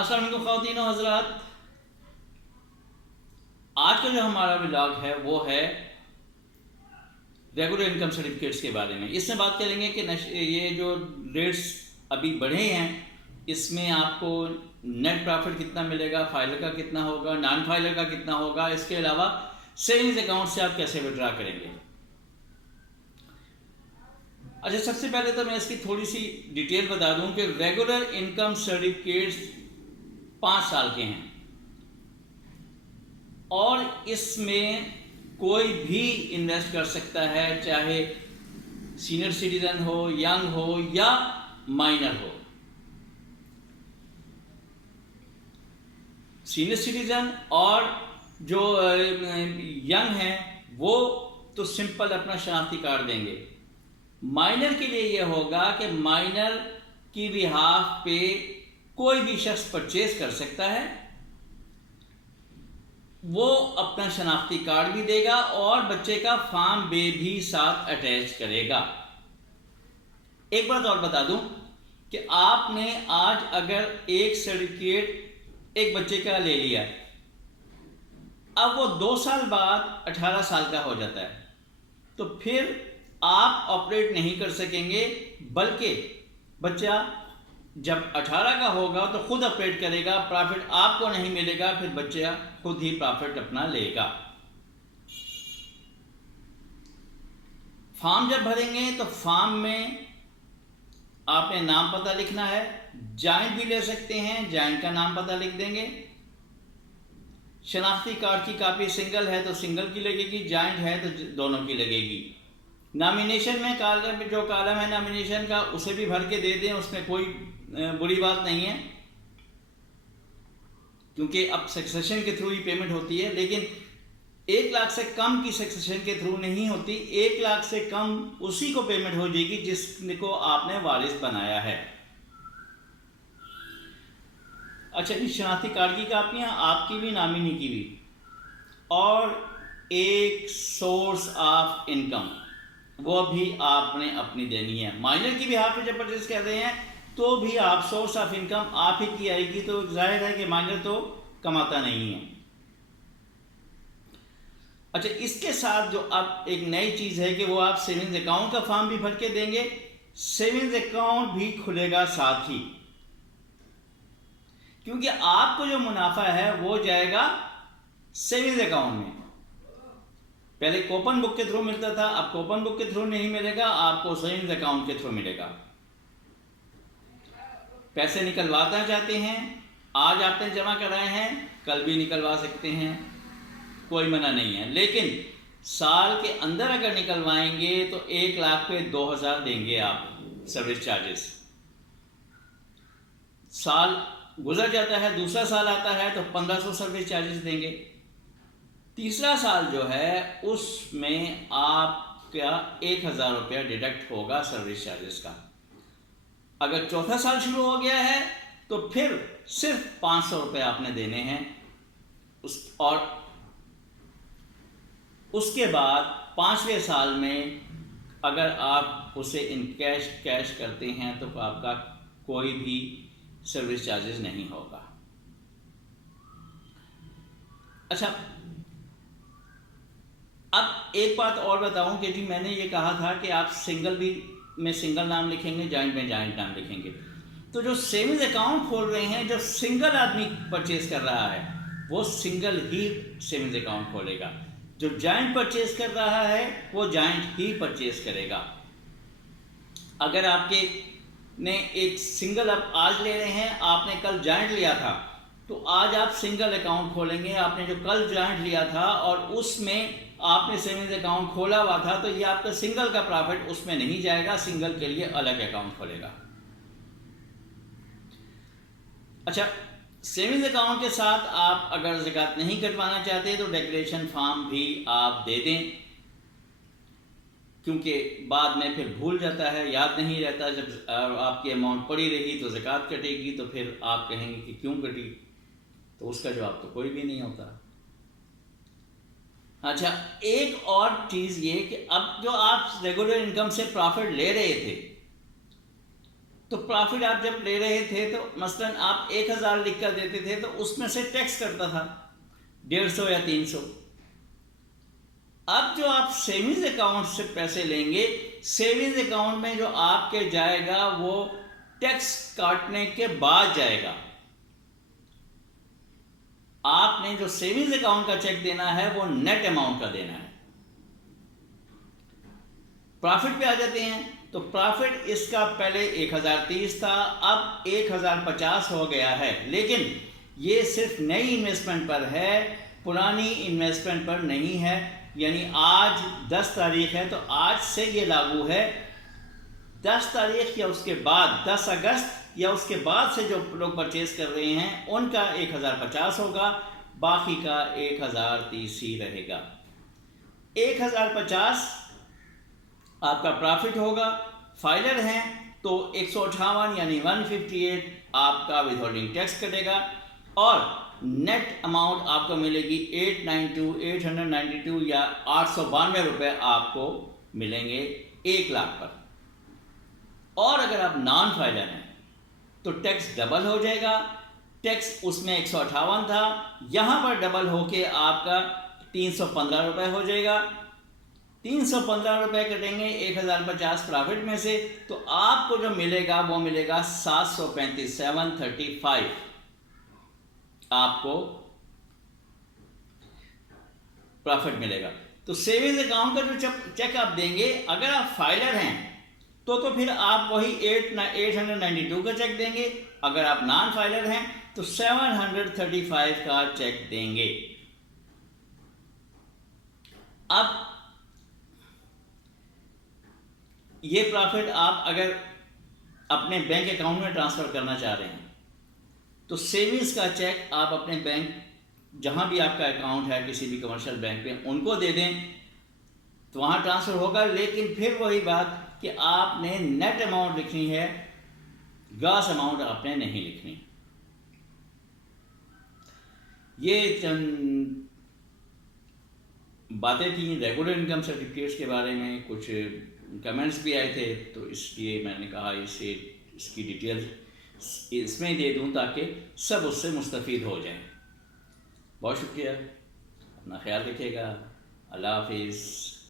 अस्सलाम वालेकुम ख़वातीन और हज़रात। आज का जो हमारा व्लॉग है वो है रेगुलर इनकम सर्टिफिकेट्स के बारे में। इसमें बात करेंगे कि ये जो रेट्स अभी बढ़े हैं इसमें आपको नेट प्रॉफिट कितना मिलेगा, फाइलर का कितना होगा, नॉन फाइलर का कितना होगा, इसके अलावा सेविंग्स अकाउंट से आप कैसे विड्रॉ करेंगे। अच्छा, सबसे पहले तो मैं इसकी थोड़ी सी डिटेल बता दूं कि रेगुलर इनकम सर्टिफिकेट्स 5 साल के हैं और इसमें कोई भी इन्वेस्ट कर सकता है, चाहे सीनियर सिटीजन हो, यंग हो या माइनर हो। सीनियर सिटीजन और जो यंग हैं वो तो सिंपल अपना शनाख्ती कार्ड देंगे। माइनर के लिए यह होगा कि माइनर की बिहाफ पे कोई भी शख्स परचेज कर सकता है, वो अपना शनाख्ती कार्ड भी देगा और बच्चे का फॉर्म बे भी साथ अटैच करेगा। एक बात और बता दूं कि आपने आज अगर एक सर्टिफिकेट एक बच्चे का ले लिया, अब वो 2 साल बाद 18 साल का हो जाता है, तो फिर आप ऑपरेट नहीं कर सकेंगे, बल्कि बच्चा जब 18 का होगा तो खुद ऑपरेट करेगा, प्रॉफिट आपको नहीं मिलेगा, फिर बच्चा खुद ही प्रॉफिट अपना लेगा। फॉर्म जब भरेंगे तो फॉर्म में आपने नाम पता लिखना है। जॉइंट भी ले सकते हैं, जॉइंट का नाम पता लिख देंगे। शनाख्ती कार्ड की कॉपी सिंगल है तो सिंगल की लगेगी, जॉइंट है तो दोनों की लगेगी। नॉमिनेशन में कॉलम, जो कॉलम है नॉमिनेशन का, उसे भी भर के दे दें, उसमें कोई बुरी बात नहीं है, क्योंकि अब सक्सेशन के थ्रू ही पेमेंट होती है। लेकिन 1 लाख से कम की सक्सेशन के थ्रू नहीं होती, 1 लाख से कम उसी को पेमेंट हो जाएगी जिसको आपने वारिस बनाया है। अच्छा, इस शनाख्ती कार्ड की कापियाँ आपकी भी, नामिनी की भी, और एक सोर्स ऑफ इनकम वो भी आपने अपनी देनी है। माइनर की भी हाथ पे जब परचेज कर रहे हैं तो भी आप सोर्स ऑफ इनकम आप ही की आएगी, तो जाहिर है कि माइनर तो कमाता नहीं है। अच्छा, इसके साथ जो अब एक नई चीज़ है कि वो आप सेविंग्स अकाउंट का फॉर्म भी भर के देंगे, सेविंग्स अकाउंट भी खुलेगा साथ ही, क्योंकि आपको जो मुनाफा है वो जाएगा सेविंग्स अकाउंट में। पहले कूपन बुक के थ्रू मिलता था, अब कूपन बुक के थ्रू नहीं मिलेगा, आपको सेविंग्स अकाउंट के थ्रू मिलेगा। पैसे निकलवाना चाहते हैं, आज आपने जमा कराए हैं, कल भी निकलवा सकते हैं, कोई मना नहीं है। लेकिन साल के अंदर अगर निकलवाएंगे तो 1 लाख पे 2000 देंगे आप सर्विस चार्जेस। साल गुजर जाता है, दूसरा साल आता है तो 1500 सर्विस चार्जेस देंगे। तीसरा साल जो है उसमें आपका 1000 रुपया डिडक्ट होगा सर्विस चार्जेस का। अगर चौथा साल शुरू हो गया है तो फिर सिर्फ 500 रुपये आपने देने हैं और उसके बाद 5वें साल में अगर आप उसे इन कैश करते हैं तो आपका कोई भी सर्विस चार्जेस नहीं होगा। अच्छा, अब एक बात और बताऊं कि जी मैंने ये कहा था कि आप सिंगल भी में सिंगल नाम लिखेंगे, जॉइंट में जॉइंट नाम लिखेंगे। तो जो सेविंग्स अकाउंट खोल रहे हैं, जो सिंगल आदमी परचेज कर रहा है वो सिंगल ही सेविंग्स अकाउंट खोलेगा, जो जॉइंट परचेज कर रहा है वो जॉइंट ही परचेज करेगा। अगर आपके ने एक सिंगल आप आज ले रहे हैं, आपने कल जॉइंट लिया था, तो आज आप सिंगल अकाउंट खोलेंगे। आपने जो कल जॉइंट लिया था और उसमें आपने सेविंग्स अकाउंट खोला हुआ था, तो ये आपका सिंगल का प्रॉफिट उसमें नहीं जाएगा, सिंगल के लिए अलग अकाउंट खोलेगा। अच्छा, सेविंग्स अकाउंट के साथ आप अगर ज़कात नहीं कटवाना चाहते तो डिक्लेरेशन फॉर्म भी आप दे दें, क्योंकि बाद में फिर भूल जाता है, याद नहीं रहता। जब आपकी अमाउंट पड़ी रही तो ज़कात कटेगी, तो फिर आप कहेंगे कि क्यों कटी, तो उसका जवाब तो कोई भी नहीं होता। अच्छा, एक और चीज़ ये कि अब जो आप रेगुलर इनकम से प्रॉफिट ले रहे थे तो प्रॉफिट आप जब ले रहे थे तो मसलन आप 1000 लिख कर देते थे तो उसमें से टैक्स करता था 150 या 300। अब जो आप सेविंग्स अकाउंट से पैसे लेंगे, सेविंग्स अकाउंट में जो आपके जाएगा वो टैक्स काटने के बाद जाएगा। आपने जो सेविंग्स अकाउंट का चेक देना है वो नेट अमाउंट का देना है। प्रॉफिट पे आ जाते हैं, तो प्रॉफिट इसका पहले 1030 था, अब 1050 हो गया है, लेकिन ये सिर्फ नई इन्वेस्टमेंट पर है, पुरानी इन्वेस्टमेंट पर नहीं है। यानी आज 10 तारीख है तो आज से ये लागू है। 10 तारीख या उसके बाद 10 अगस्त या उसके बाद से जो लोग परचेज कर रहे हैं उनका 1050 होगा, बाकी का 1030 ही रहेगा। 1050 आपका प्रॉफिट होगा। फाइलर हैं तो 158 यानी 158 आपका विदहोल्डिंग टैक्स कटेगा और नेट अमाउंट आपको मिलेगी 892 या 892 रुपये आपको मिलेंगे 1 लाख पर। और अगर आप नॉन फाइलर हैं तो टैक्स डबल हो जाएगा। टैक्स उसमें 158 था, यहाँ पर डबल होके आपका 315 रुपये हो जाएगा। 315 रुपये कटेंगे 1050 प्रॉफिट में से, तो आपको जो मिलेगा वो मिलेगा 735 735 आपको प्रॉफिट मिलेगा। तो सेविंग्स अकाउंट का जो चेक आप देंगे, अगर आप फाइलर हैं तो फिर आप वही 892 का चेक देंगे। अगर आप नॉन फाइलर हैं तो 735 का चेक देंगे। अब ये प्रॉफिट आप अगर अपने बैंक अकाउंट में ट्रांसफ़र करना चाह रहे हैं तो सेविंग्स का चेक आप अपने बैंक, जहां भी आपका अकाउंट है किसी भी कमर्शियल बैंक में, उनको दे दें तो वहां ट्रांसफ़र होगा। लेकिन फिर वही बात कि आपने नेट अमाउंट लिखनी है, ग्रॉस अमाउंट आपने नहीं लिखनी। ये चंद बातें थी रेगुलर इनकम सर्टिफिकेट्स के बारे में। कुछ कमेंट्स भी आए थे तो इसलिए मैंने कहा इसकी डिटेल इसमें दे दूं ताकि सब उससे मुस्तफ़ीद हो जाएं। बहुत शुक्रिया, अपना ख्याल रखिएगा। अल्लाह हाफिज़।